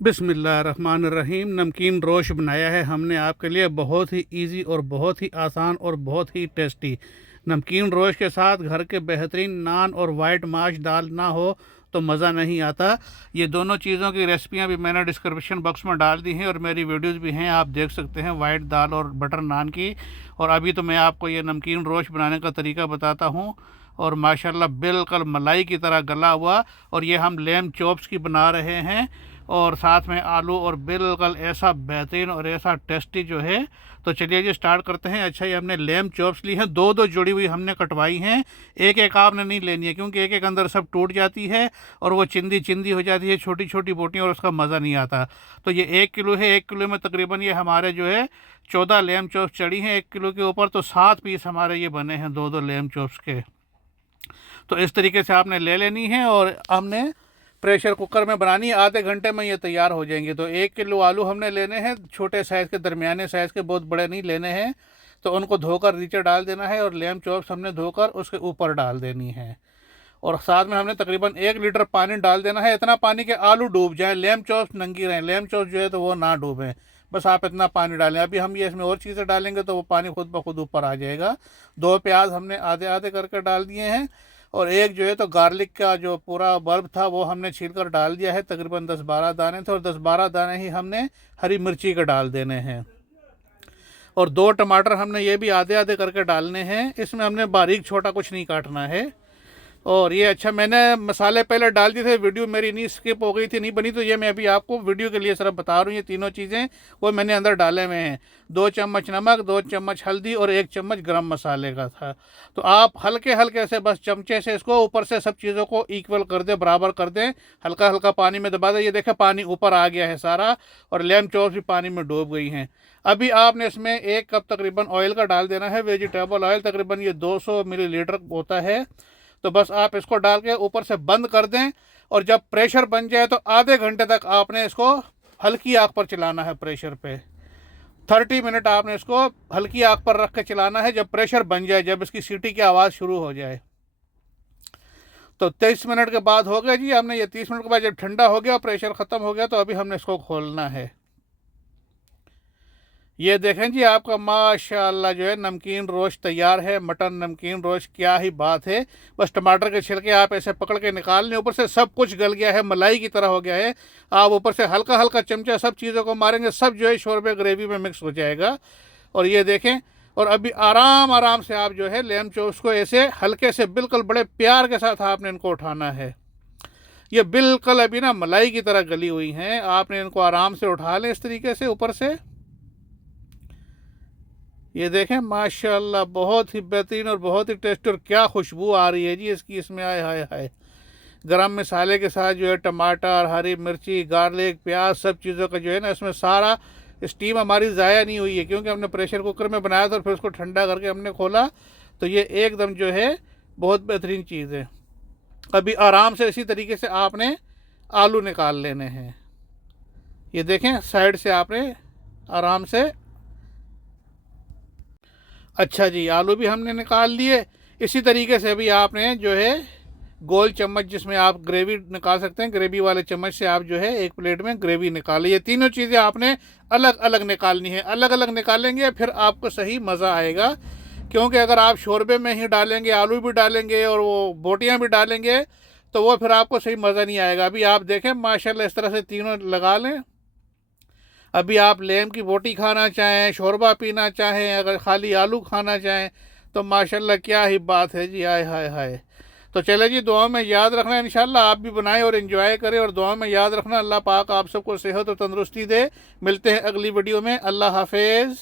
बिस्मिल्लाहिर्रहमानिर्रहीम। नमकीन रोश बनाया है हमने आपके लिए, बहुत ही इजी और बहुत ही आसान और बहुत ही टेस्टी। नमकीन रोश के साथ घर के बेहतरीन नान और वाइट माश दाल ना हो तो मज़ा नहीं आता। ये दोनों चीज़ों की रेसिपियाँ भी मैंने डिस्क्रिप्शन बॉक्स में डाल दी हैं और मेरी वीडियोस भी हैं, आप देख सकते हैं, वाइट दाल और बटर नान की। और अभी तो मैं आपको ये नमकीन रोश बनाने का तरीका बताता हूँ। और माशाल्लाह बिल्कुल मलाई की तरह गला हुआ। और ये हम लेम चॉप्स की बना रहे हैं और साथ में आलू, और बिल्कुल ऐसा बेहतरीन और ऐसा टेस्टी जो है। तो चलिए जी स्टार्ट करते हैं। अच्छा, ये हमने लेम चॉप्स ली हैं, दो दो जुड़ी हुई हमने कटवाई हैं। एक एक आपने नहीं लेनी है क्योंकि एक एक अंदर सब टूट जाती है और वो चिंदी चिंदी हो जाती है, छोटी छोटी बोटियाँ, और उसका मज़ा नहीं आता। तो ये 1 किलो है, 1 किलो में तकरीबन ये हमारे जो है 14 लेम चॉप्स चढ़ी हैं 1 किलो के ऊपर। तो 7 पीस हमारे ये बने हैं दो दो लेम चॉप्स के। तो इस तरीके से आपने ले लेनी है और हमने प्रेशर कुकर में बनानी है। आधे घंटे में ये तैयार हो जाएंगे। तो 1 किलो आलू हमने लेने हैं, छोटे साइज़ के, दरमियाने साइज़ के, बहुत बड़े नहीं लेने हैं। तो उनको धोकर नीचे डाल देना है और लेम चॉप्स हमने धोकर उसके ऊपर डाल देनी है। और साथ में हमने तकरीबन 1 लीटर पानी डाल देना है, इतना पानी के आलू डूब जाए, लेम चॉप्स नंगी रहें, लेम चॉप्स जो है तो वो ना डूबें। बस आप इतना पानी डालें। अभी हम ये इसमें और चीज़ें डालेंगे तो वो पानी खुद ब खुद ऊपर आ जाएगा। 2 प्याज हमने आधे आधे करके डाल दिए हैं। और एक जो है तो गार्लिक का जो पूरा बल्ब था वो हमने छील कर डाल दिया है, तकरीबन 10-12 दाने थे। और 10-12 दाने ही हमने हरी मिर्ची के डाल देने हैं। और 2 टमाटर हमने ये भी आधे आधे करके डालने हैं। इसमें हमने बारीक छोटा कुछ नहीं काटना है। और ये अच्छा, मैंने मसाले पहले डाल दिए थे, वीडियो मेरी नहीं स्किप हो गई थी, नहीं बनी, तो ये मैं अभी आपको वीडियो के लिए सिर्फ बता रहा हूँ। ये तीनों चीज़ें वो मैंने अंदर डाले हुए हैं। 2 चम्मच नमक, 2 चम्मच हल्दी और 1 चम्मच गरम मसाले का था। तो आप हल्के हल्के से बस चमचे से इसको ऊपर से सब चीज़ों को इक्वल कर दें, बराबर कर दें, हल्का हल्का पानी में दबा दें। ये देखें पानी ऊपर आ गया है सारा और लेम चॉप्स भी पानी में डूब गई हैं। अभी आपने इसमें 1 कप तकरीबन ऑयल का डाल देना है, वेजिटेबल ऑयल, तकरीबन ये 200 मिलीलीटर होता है। तो बस आप इसको डाल के ऊपर से बंद कर दें। और जब प्रेशर बन जाए तो आधे घंटे तक आपने इसको हल्की आग पर चलाना है। प्रेशर पे 30 मिनट आपने इसको हल्की आग पर रख के चलाना है। जब प्रेशर बन जाए, जब इसकी सीटी की आवाज़ शुरू हो जाए, तो 30 मिनट के बाद हो गया जी। हमने ये 30 मिनट के बाद जब ठंडा हो गया, प्रेशर ख़त्म हो गया, तो अभी हमने इसको खोलना है। ये देखें जी, आपका माशाल्लाह जो है नमकीन रोश तैयार है। मटन नमकीन रोश, क्या ही बात है। बस टमाटर के छिलके आप ऐसे पकड़ के निकाल लें, ऊपर से सब कुछ गल गया है, मलाई की तरह हो गया है। आप ऊपर से हल्का हल्का चमचा सब चीज़ों को मारेंगे, सब जो है शोरबे ग्रेवी में मिक्स हो जाएगा। और ये देखें, और अभी आराम आराम से आप जो है लेम चॉप्स को ऐसे हल्के से, बिल्कुल बड़े प्यार के साथ आपने इनको उठाना है। ये बिल्कुल अभी ना मलाई की तरह गली हुई हैं। आपने इनको आराम से उठा लें इस तरीके से ऊपर से। ये देखें माशाल्लाह, बहुत ही बेहतरीन और बहुत ही टेस्टी, और क्या खुशबू आ रही है जी इसकी, इसमें आए हाय हाय। गरम मसाले के साथ जो है टमाटर, हरी मिर्ची, गार्लिक, प्याज, सब चीज़ों का जो है ना, इसमें सारा स्टीम हमारी ज़ाया नहीं हुई है क्योंकि हमने प्रेशर कुकर में बनाया था और फिर उसको ठंडा करके हमने खोला। तो ये एकदम जो है बहुत बेहतरीन चीज़ है। अभी आराम से इसी तरीके से आपने आलू निकाल लेने हैं। ये देखें साइड से आपने आराम से। अच्छा जी, आलू भी हमने निकाल लिए। इसी तरीके से भी आपने जो है गोल चम्मच, जिसमें आप ग्रेवी निकाल सकते हैं, ग्रेवी वाले चम्मच से आप जो है एक प्लेट में ग्रेवी निकालिए। ये तीनों चीज़ें आपने अलग अलग निकालनी है। अलग अलग निकालेंगे फिर आपको सही मज़ा आएगा। क्योंकि अगर आप शोरबे में ही डालेंगे, आलू भी डालेंगे और वो बोटियाँ भी डालेंगे, तो वो फिर आपको सही मज़ा नहीं आएगा। अभी आप देखें माशाल्लाह, इस तरह से तीनों लगा लें। अभी आप लेम की बोटी खाना चाहें, शोरबा पीना चाहें, अगर खाली आलू खाना चाहें, तो माशाल्लाह क्या ही बात है जी, आय हाय हाय। तो चले जी, दुआ में याद रखना, इंशाल्लाह आप भी बनाएं और एंजॉय करें। और दुआ में याद रखना, अल्लाह पाक आप सबको सेहत और तंदुरुस्ती दे। मिलते हैं अगली वीडियो में। अल्लाह हाफिज़।